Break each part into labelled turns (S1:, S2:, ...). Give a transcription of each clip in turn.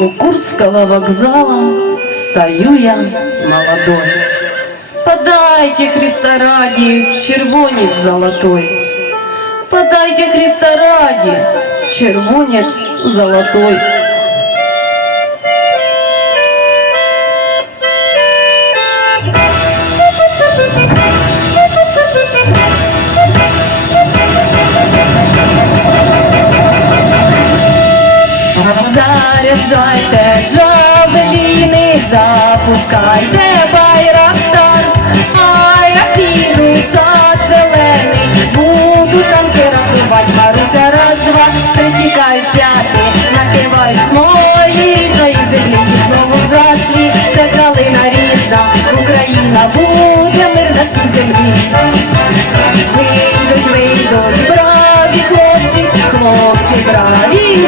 S1: У Курского вокзала стою я молодой. Подайте Христа ради червонец золотой. Подайте Христа ради червонец золотой. Заряджайте джавеліни, запускайте байрактар, а я піду сад зелений, буду танки рахувати, Маруся раз, два, притікають п'яти, накивають з моєї рідної землі, і знову зацвіте калина рідна, Україна буде мир на всій землі. Вийдуть, вийдуть, браві хлопці, хлопці, браві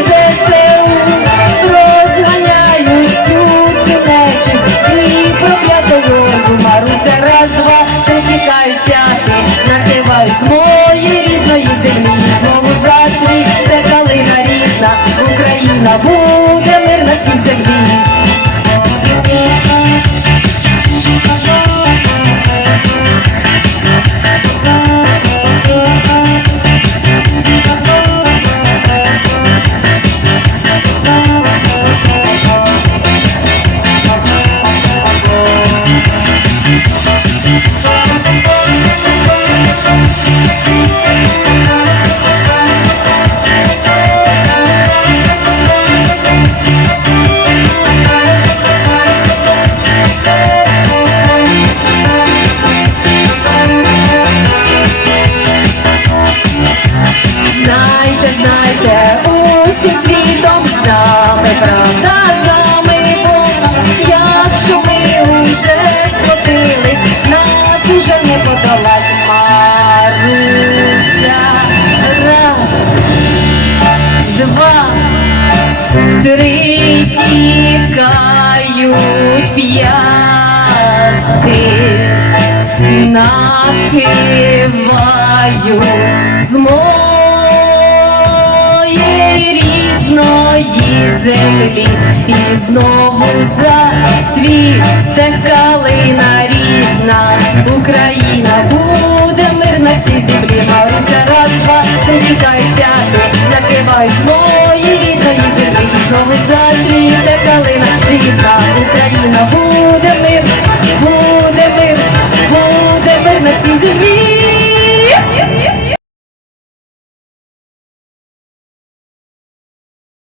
S1: нечисть і Маруся раз, два, притікають п'яти, накривають з моєї рідної землі, знову зацвіте калина рідна, Україна буде мир на всій землі. Не подолать Маруся. Раз, два, три. Тікають п'яти. Накиваю з моєї рідної землі. І знову зацвіте калина рідна Україна, буде мир на всій землі, Маруся, раз, два, три, п'ять, п'яту, закривають знову.